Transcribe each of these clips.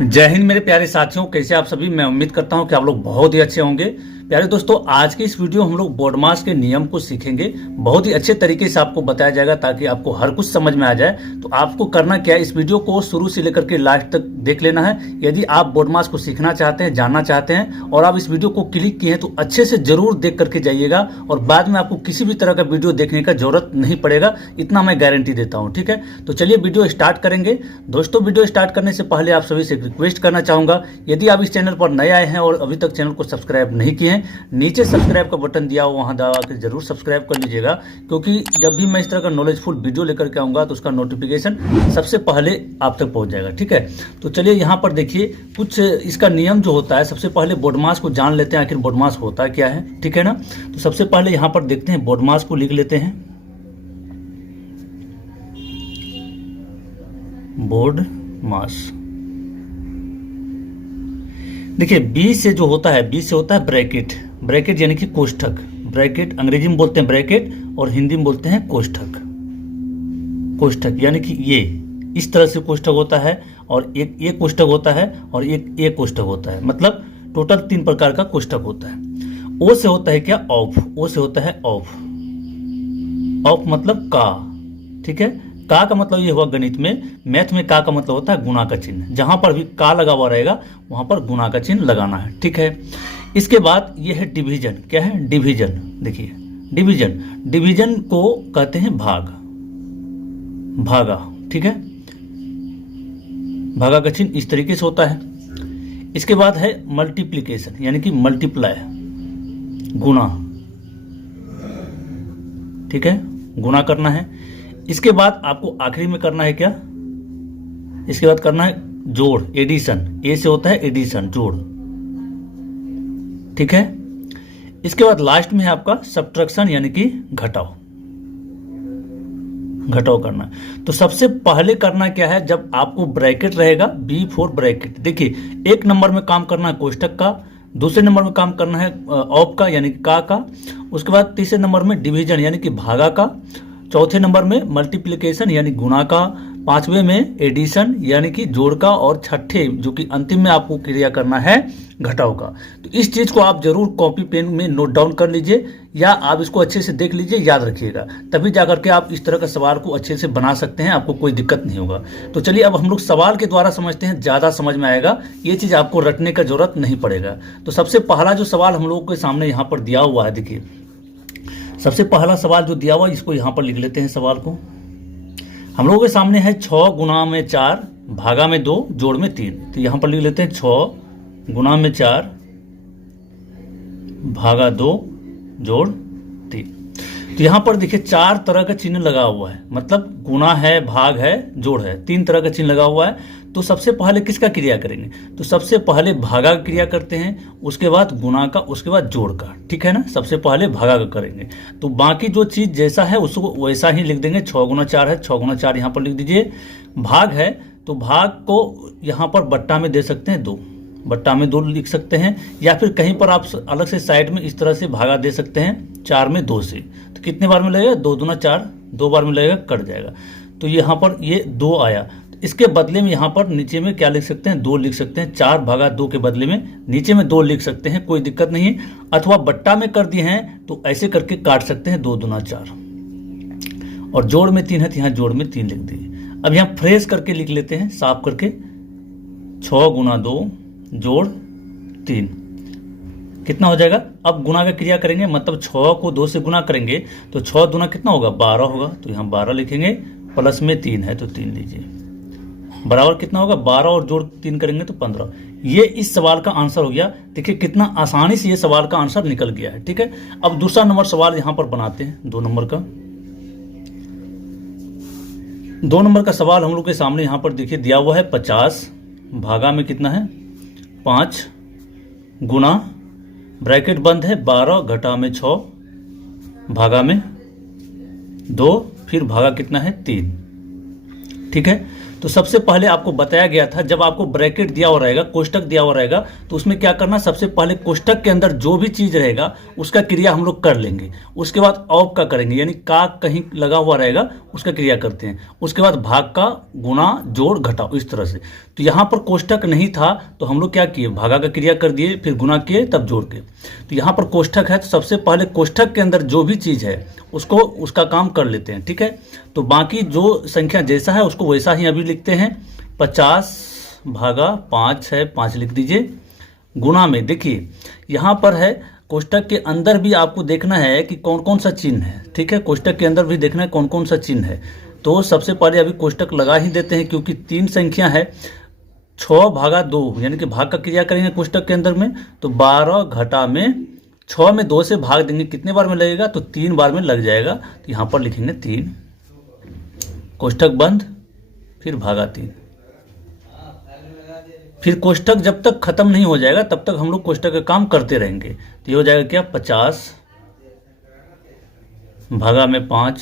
जय हिंद मेरे प्यारे साथियों, कैसे आप सभी। मैं उम्मीद करता हूं कि आप लोग बहुत ही अच्छे होंगे। प्यारे दोस्तों, आज की इस वीडियो हम लोग बोर्ड मास के नियम को सीखेंगे। बहुत ही अच्छे तरीके से आपको बताया जाएगा ताकि आपको हर कुछ समझ में आ जाए। तो आपको करना क्या है, इस वीडियो को शुरू से लेकर के लास्ट तक देख लेना है। यदि आप बोर्ड मास को सीखना चाहते हैं, जानना चाहते हैं और आप इस वीडियो को क्लिक किए हैं तो अच्छे से जरूर देख करके जाइएगा और बाद में आपको किसी भी तरह का वीडियो देखने का जरूरत नहीं पड़ेगा, इतना मैं गारंटी देता हूँ। ठीक है, तो चलिए वीडियो स्टार्ट करेंगे। दोस्तों, वीडियो स्टार्ट करने से पहले आप सभी से रिक्वेस्ट करना चाहूंगा, यदि आप इस चैनल पर नए आए हैं और अभी तक चैनल को सब्सक्राइब नहीं किए हैं, नीचे सब्सक्राइब का बटन दिया हो वहां दबा के जरूर सब्सक्राइब कर लीजिएगा, क्योंकि जब भी मैं इस तरह का नॉलेजफुल वीडियो लेकर के आऊंगा तो उसका नोटिफिकेशन सबसे पहले आप तक पहुंच जाएगा। ठीक है, तो चलिए यहाँ पर देखिए कुछ इसका नियम जो होता है। सबसे पहले बोर्ड मास को जान लेते हैं, आखिर बोर्ड मास होता क्या है। ठीक है ना, तो सबसे पहले यहाँ पर देखते हैं, बोर्ड मास को लिख लेते हैं। बोर्ड मास देखिए, बी से जो होता है, बी से होता है ब्रैकेट। ब्रैकेट यानी कि कोष्ठक। ब्रैकेट अंग्रेजी में बोलते हैं ब्रैकेट और हिंदी में बोलते हैं कोष्ठक। कोष्ठक यानी कि ये इस तरह से कोष्ठक होता है और एक ये कोष्ठक होता है और एक ये कोष्ठक होता है। मतलब टोटल 3 प्रकार का कोष्ठक होता है। ओ से होता है क्या, ऑफ। ओ से होता है ऑफ। ऑफ मतलब का। ठीक है, का का मतलब ये हुआ गणित में, मैथ में का का मतलब होता है गुणा का चिन्ह। जहां पर भी का लगा हुआ रहेगा वहां पर गुणा का चिन्ह लगाना है। ठीक है, इसके बाद ये है डिवीजन। क्या है, डिवीजन। देखिए डिवीजन, डिवीजन को कहते हैं भाग, भागा। ठीक है, भागा का चिन्ह इस तरीके से होता है। इसके बाद है मल्टीप्लीकेशन यानी कि मल्टीप्लाई, गुणा। ठीक है, गुणा करना है। इसके बाद आपको आखिरी में करना है क्या, इसके बाद करना है जोड़, एडिशन। ए से होता है एडिशन, जोड़। ठीक है, इसके बाद लास्ट में है आपका सब्ट्रैक्शन यानी कि घटाव। घटाव करना है। तो सबसे पहले करना क्या है, जब आपको ब्रैकेट रहेगा B4 ब्रैकेट, देखिए 1 नंबर में काम करना है कोष्ठक का, दूसरे नंबर में काम करना है ऑफ का यानी कि का। उसके बाद तीसरे नंबर में डिवीजन यानी कि भागा का, चौथे नंबर में मल्टीप्लिकेशन यानी गुणा का, पांचवें में एडिशन यानी कि जोड़ का, और छठे जो कि अंतिम में आपको क्रिया करना है घटाव का। तो इस चीज को आप जरूर कॉपी पेन में नोट डाउन कर लीजिए या आप इसको अच्छे से देख लीजिए, याद रखिएगा, तभी जाकर के आप इस तरह का सवाल को अच्छे से बना सकते हैं, आपको कोई दिक्कत नहीं होगा। तो चलिए अब हम लोग सवाल के द्वारा समझते हैं, ज्यादा समझ में आएगा, ये चीज आपको रटने का जरूरत नहीं पड़ेगा। तो सबसे पहला जो सवाल हम लोगों के सामने यहाँ पर दिया हुआ है, देखिए सबसे पहला सवाल जो दिया हुआ है इसको यहाँ पर लिख लेते हैं। सवाल को हम लोगों के सामने है 6 गुणा में 4 भागा में 2 जोड़ में 3। तो यहाँ पर लिख लेते हैं 6 गुणा में 4 भागा 2 जोड़ 3। तो यहाँ पर देखिए 4 तरह का चिन्ह लगा हुआ है, मतलब गुणा है, भाग है, जोड़ है, 3 तरह का चिन्ह लगा हुआ है। तो सबसे पहले किसका क्रिया करेंगे, तो सबसे पहले भागा का क्रिया करते हैं, उसके बाद गुणा का, उसके बाद जोड़ का। ठीक है ना, सबसे पहले भागा का करेंगे। तो बाकी जो चीज जैसा है उसको वैसा ही लिख देंगे। 6 गुना 4 है, 6 गुना 4 यहाँ पर लिख दीजिए। भाग है तो भाग को यहाँ पर बट्टा में दे सकते हैं 2, बट्टा में 2 लिख सकते हैं, या फिर कहीं पर आप अलग से साइड में इस तरह से भागा दे सकते हैं 4 में 2 से। तो कितने बार में लगेगा, 2 दूना 4, 2 बार में लगेगा, कट जाएगा। तो यहाँ पर ये 2 आया। इसके बदले में यहाँ पर नीचे में क्या लिख सकते हैं, 2 लिख सकते हैं। 4 भागा 2 के बदले में नीचे में 2 लिख सकते हैं, कोई दिक्कत नहीं है। अथवा बट्टा में कर दिए हैं तो ऐसे करके काट सकते हैं, 2 दूना 4, और जोड़ में 3 है तो यहाँ जोड़ में 3 लिख दीजिए। अब यहाँ फ्रेश करके लिख लेते हैं, साफ करके, 6 गुना 2 जोड़ 3 कितना हो जाएगा। अब गुणा का क्रिया करेंगे, मतलब 6 को 2 से गुना करेंगे तो 6 दूना कितना होगा, 12 होगा। तो यहाँ 12 लिखेंगे, प्लस में 3 है तो 3 लीजिए, बराबर कितना होगा, 12 और जोड़ 3 करेंगे तो 15। ये इस सवाल का आंसर हो गया। देखिए कितना आसानी से ये सवाल का आंसर निकल गया है। ठीक है, अब दूसरा नंबर सवाल यहाँ पर बनाते हैं, 2 नंबर का। 2 नंबर का सवाल हम लोग के सामने यहाँ पर देखिए दिया हुआ है 50 भागा में कितना है 5 गुणा, ब्रैकेट बंद है, 12 घटा में 6 भागा में 2, फिर भागा कितना है 3। ठीक है, तो सबसे पहले आपको बताया गया था, जब आपको ब्रैकेट दिया हुआ रहेगा, कोष्टक दिया हुआ रहेगा, तो उसमें क्या करना, सबसे पहले कोष्टक के अंदर जो भी चीज रहेगा उसका क्रिया हम लोग कर लेंगे। उसके बाद औप का करेंगे, यानी का कहीं लगा हुआ रहेगा उसका क्रिया करते हैं। उसके बाद भाग का, गुणा, जोड़, घटाओ, इस तरह से। तो यहाँ पर कोष्टक नहीं था तो हम लोग क्या किए, भागा का क्रिया कर दिए, फिर गुणा किए, तब जोड़ के। तो यहाँ पर कोष्टक है तो सबसे पहले कोष्टक के अंदर जो भी चीज है उसको, उसका काम कर लेते हैं, ठीक है। तो बाकी जो संख्या जैसा है उसको वैसा ही अभी लिखते हैं। 50 भागा 5 है, 5 लिख दीजिए। गुणा में देखिए यहाँ पर है, कोष्टक के अंदर भी आपको देखना है कि कौन कौन सा चिन्ह है, ठीक है। कोष्टक के अंदर भी देखना है कौन कौन सा चिन्ह है। तो सबसे पहले अभी कोष्टक लगा ही देते हैं, क्योंकि 3 संख्या है। 6 भागा 2, यानी कि भाग का क्रिया करेंगे कोष्टक के अंदर में, तो 12 घटा में 6 में 2 से भाग देंगे, कितने बार में लगेगा, तो 3 बार में लग जाएगा। तो यहाँ पर लिखेंगे 3, कोष्टक बंद, फिर भागा 3। फिर कोष्टक जब तक खत्म नहीं हो जाएगा तब तक हम लोग कोष्टक का काम करते रहेंगे। तो ये हो जाएगा क्या, 50 भागा में 5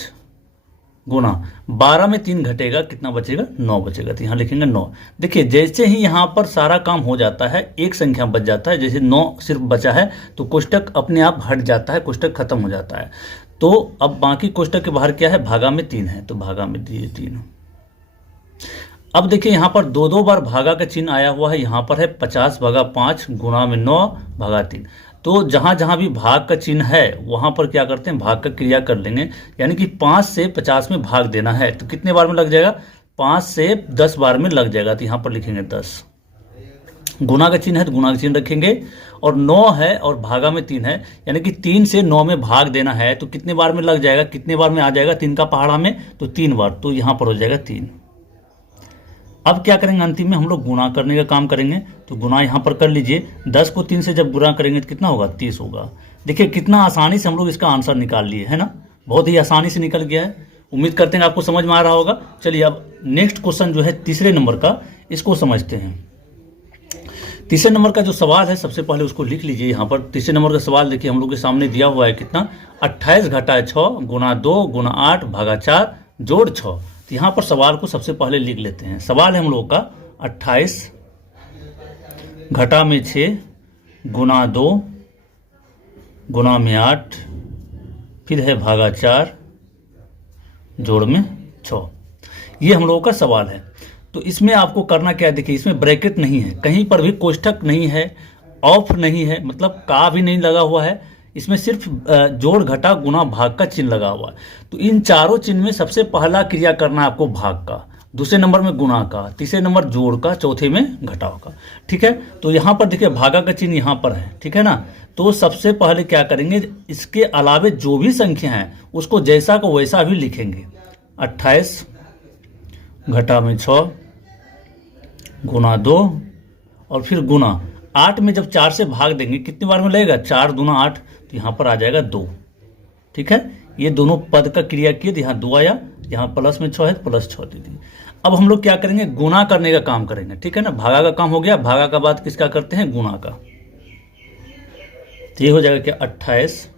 गुणा 12 में 3 घटेगा, कितना बचेगा, 9 बचेगा। तो यहाँ लिखेंगे 9। देखिए जैसे ही यहाँ पर सारा काम हो जाता है, एक संख्या बच जाता है, जैसे 9 सिर्फ बचा है तो कोष्टक अपने आप हट जाता है, कोष्टक खत्म हो जाता है। तो अब बाकी कोष्टक के बाहर क्या है, भागा में 3 है, तो भागा में दिए 3। अब देखिए यहाँ पर 2 बार भागा का चिन्ह आया हुआ है। यहाँ पर है 50 भागा 5 गुणा में 9 भागा 3। तो जहाँ जहाँ भी भाग का चिन्ह है वहाँ पर क्या करते हैं, भाग का क्रिया कर लेंगे, यानी कि 5 से 50 में भाग देना है। तो कितने बार में लग जाएगा, 5 से 10 बार में लग जाएगा। तो यहाँ पर लिखेंगे 10। गुणा का चिन्ह है तो गुणा का चिन्ह रखेंगे, और 9 है और भागा में 3 है, यानी कि 3 से 9 में भाग देना है। तो कितने बार में लग जाएगा, कितने बार में आ जाएगा, 3 का पहाड़ा में, तो 3 बार। तो यहाँ पर हो जाएगा 3। अब क्या करेंगे, अंतिम में हम लोग गुणा करने का काम करेंगे। तो गुणा यहाँ पर कर लीजिए, 10 को 3 से जब गुणा करेंगे तो कितना होगा, 30 होगा। देखिए कितना आसानी से हम लोग इसका आंसर निकाल लिए, है ना, बहुत ही आसानी से निकल गया है। उम्मीद करते हैं आपको समझ में आ रहा होगा। चलिए अब नेक्स्ट क्वेश्चन जो है तीसरे नंबर का, इसको समझते हैं। तीसरे नंबर का जो सवाल है सबसे पहले उसको लिख लीजिए। यहाँ पर तीसरे नंबर का सवाल देखिए हम लोग के सामने दिया हुआ है, कितना, 28 घटा 6 गुणा 2 गुणा 8 भागा 4 जोड़ 6। तो यहाँ पर सवाल को सबसे पहले लिख लेते हैं। सवाल है हम लोग का 28 घटा में 6 गुणा 2 गुणा में 8, फिर है भागा 4 जोड़ में 6। ये हम लोगों का सवाल है। तो इसमें आपको करना क्या है, देखिए इसमें ब्रैकेट नहीं है, कहीं पर भी कोष्टक नहीं है, ऑफ नहीं है, मतलब का भी नहीं लगा हुआ है। इसमें सिर्फ जोड़ घटा गुणा भाग का चिन्ह लगा हुआ है। तो इन चारों चिन्ह में सबसे पहला क्रिया करना है आपको भाग का, दूसरे नंबर में गुणा का, तीसरे नंबर जोड़ का, चौथे में घटाव का, ठीक है। तो यहाँ पर देखिए भागा का चिन्ह यहाँ पर है, ठीक है ना। तो सबसे पहले क्या करेंगे, इसके अलावे जो भी संख्या है उसको जैसा को वैसा भी लिखेंगे। 28 घटा में 6 गुणा 2 और फिर गुणा 8 में जब 4 से भाग देंगे कितनी बार में लगेगा, 4 दूना 8, तो यहाँ पर आ जाएगा 2, ठीक है। ये दोनों पद का क्रिया किए तो यहाँ 2 आया, यहाँ प्लस में 6 है तो प्लस 6 दे दी। अब हम लोग क्या करेंगे, गुणा करने का काम करेंगे, ठीक है ना। भागा का काम हो गया, भागा का बाद किसका करते हैं, गुणा का। तो ये हो जाएगा क्या, 28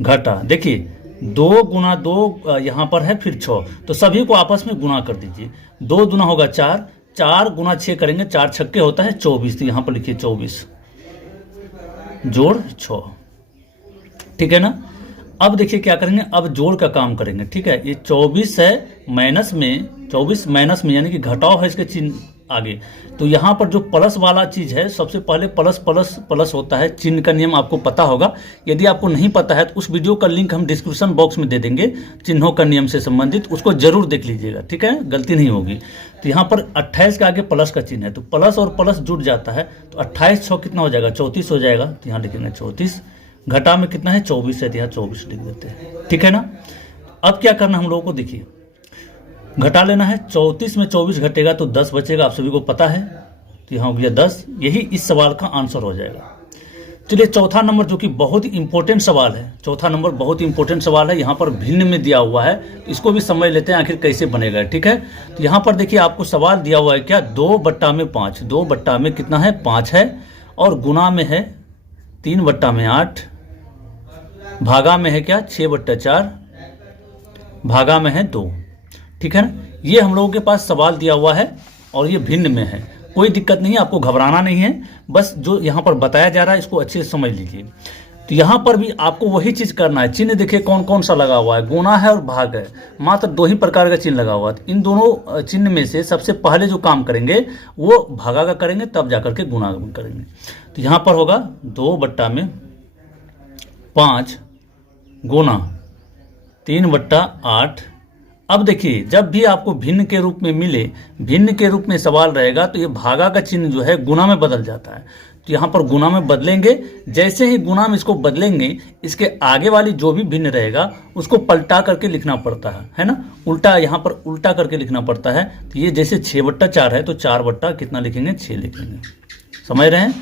घटा, देखिए 2 गुणा 2 यहाँ पर है, फिर 6, तो सभी को आपस में गुणा कर दीजिए। 2 दूना होगा 4, 4 गुणा 6 करेंगे, 4 छक्के होता है 24, तो यहाँ पर लिखिए 24 जोड़ 6, ठीक है ना। अब देखिए क्या करेंगे, अब जोड़ का काम करेंगे, ठीक है। ये 24 है माइनस में, 24 माइनस में यानी कि घटाव है इसके चिन्ह आगे। तो यहाँ पर जो प्लस वाला चीज है सबसे पहले प्लस प्लस प्लस होता है, चिन्ह का नियम आपको पता होगा। यदि आपको नहीं पता है तो उस वीडियो का लिंक हम डिस्क्रिप्शन बॉक्स में दे देंगे, चिन्हों का नियम से संबंधित, उसको जरूर देख लीजिएगा, ठीक है, गलती नहीं होगी। तो यहाँ पर 28 के आगे प्लस का चिन्ह है, तो प्लस और प्लस जुड़ जाता है, तो 28 6 कितना हो जाएगा, 34 हो जाएगा। तो यहाँ लिखेंगे 34, घटा में कितना है 24 है, तो यहाँ 24 लिख देते हैं, ठीक है ना। अब क्या करना हम लोगों को, देखिए घटा लेना है, 34 में 24 घटेगा तो 10 बचेगा, आप सभी को पता है। तो यहाँ हो गया 10, यही इस सवाल का आंसर हो जाएगा। चलिए चौथा नंबर जो कि बहुत ही इंपॉर्टेंट सवाल है, चौथा नंबर बहुत ही इंपॉर्टेंट सवाल है, यहाँ पर भिन्न में दिया हुआ है, तो इसको भी समझ लेते हैं आखिर कैसे बनेगा, ठीक है। तो यहाँ पर देखिए आपको सवाल दिया हुआ है क्या, 2 बट्टा में 5, 2 बट्टा में कितना है 5 है, और गुणा में है 3 बट्टा में 8, भागा में है क्या 6 बट्टा 4, भागा में है 2। ठीक है ना। ये हम लोगों के पास सवाल दिया हुआ है और ये भिन्न में है, कोई दिक्कत नहीं है, आपको घबराना नहीं है, बस जो यहाँ पर बताया जा रहा है इसको अच्छे से समझ लीजिए। तो यहाँ पर भी आपको वही चीज़ करना है। चिन्ह देखिए कौन कौन सा लगा हुआ है, गुना है और भाग है, मात्र 2 ही प्रकार का चिन्ह लगा हुआ है। इन दोनों चिन्ह में से सबसे पहले जो काम करेंगे वो भागा का करेंगे, तब जाकर के गुना करेंगे। तो यहाँ पर होगा 2/5 गुना 3/8। अब देखिए जब भी आपको भिन्न के रूप में मिले, भिन्न के रूप में सवाल रहेगा तो ये भागा का चिन्ह जो है गुना में बदल जाता है। तो यहाँ पर गुना में बदलेंगे, जैसे ही गुना में इसको बदलेंगे इसके आगे वाली जो भी भिन्न रहेगा उसको पलटा करके लिखना पड़ता है ना, उल्टा, यहाँ पर उल्टा करके लिखना पड़ता है। तो ये जैसे 6/4 है तो 4 कितना लिखेंगे, 6 लिखेंगे, समझ रहे हैं।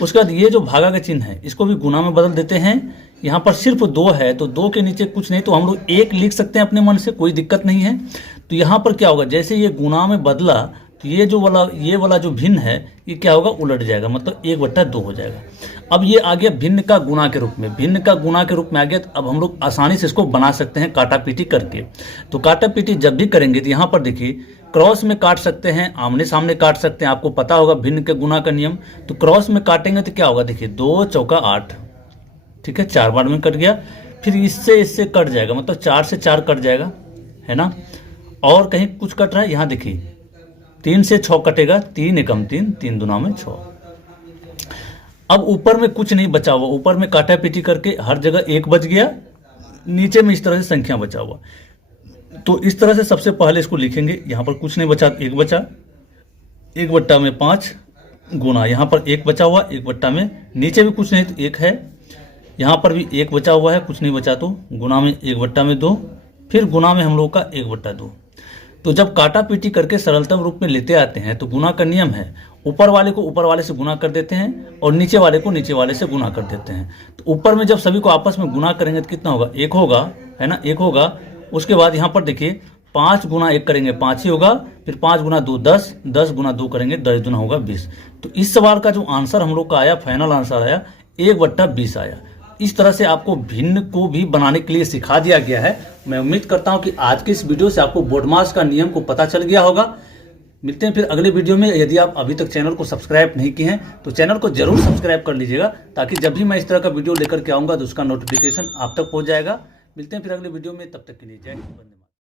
उसके बाद ये जो भागा का चिन्ह है इसको भी गुना में बदल देते हैं। यहाँ पर सिर्फ 2 है तो 2 के नीचे कुछ नहीं, तो हम लोग 1 लिख सकते हैं अपने मन से, कोई दिक्कत नहीं है। तो यहाँ पर क्या होगा, जैसे ये गुना में बदला तो ये वाला जो भिन्न है ये क्या होगा, उलट जाएगा, मतलब 1/2 हो जाएगा। अब ये आ गया भिन्न का गुना के रूप में, भिन्न का गुना के रूप में आ गया। तो अब हम लोग आसानी से इसको बना सकते हैं काटा पीटी करके। तो काटा पीटी जब भी करेंगे तो यहाँ पर देखिए क्रॉस में काट सकते हैं, आमने सामने काट सकते हैं, आपको पता होगा भिन्न के गुना का नियम। तो क्रॉस में काटेंगे तो क्या होगा, देखिए 2 चौका 8, ठीक है, 4 बार में कट गया। फिर इससे कट जाएगा, मतलब 4 से 4 कट जाएगा, है ना। और कहीं कुछ कट रहा है, यहाँ देखिए 3 से 6 कटेगा, 3 एकम 3, 3 दूना में 6। अब ऊपर में कुछ नहीं बचा हुआ, ऊपर में काटा पीटी करके हर जगह 1 बच गया, नीचे में इस तरह से संख्या बचा हुआ। तो इस तरह से सबसे पहले इसको लिखेंगे, यहाँ पर कुछ नहीं बचा, 1 बचा, 1/5 गुना, यहाँ पर 1 बचा हुआ, 1 में नीचे भी कुछ नहीं तो 1 है, यहाँ पर भी 1 बचा हुआ है, कुछ नहीं बचा तो गुना में 1/2, फिर गुना में हम लोग का 1/2। तो जब काटा पीटी करके सरलतम रूप में लेते आते हैं तो गुना का नियम है, ऊपर वाले को ऊपर वाले से गुना कर देते हैं और नीचे वाले को नीचे वाले से गुना कर देते हैं। तो ऊपर में जब सभी को आपस में गुना करेंगे तो कितना होगा, 1 होगा, है ना, 1 होगा। उसके बाद यहाँ पर देखिए 5 गुना 1 करेंगे 5 ही होगा, फिर 5 गुना 2 10, 10 गुना 2 करेंगे 10 दूना होगा 20। तो इस सवाल का जो आंसर हम लोग का आया, फाइनल आंसर आया 1/20 आया। इस तरह से आपको भिन्न को भी बनाने के लिए सिखा दिया गया है। मैं उम्मीद करता हूं कि आज के इस वीडियो से आपको बोर्डमास का नियम को पता चल गया होगा। मिलते हैं फिर अगले वीडियो में। यदि आप अभी तक चैनल को सब्सक्राइब नहीं किए हैं तो चैनल को जरूर सब्सक्राइब कर लीजिएगा, ताकि जब भी मैं इस तरह का वीडियो लेकर के आऊँगा तो उसका नोटिफिकेशन आप तक पहुँच जाएगा। मिलते हैं फिर अगले वीडियो में, तब तक के लिए जय हिंद।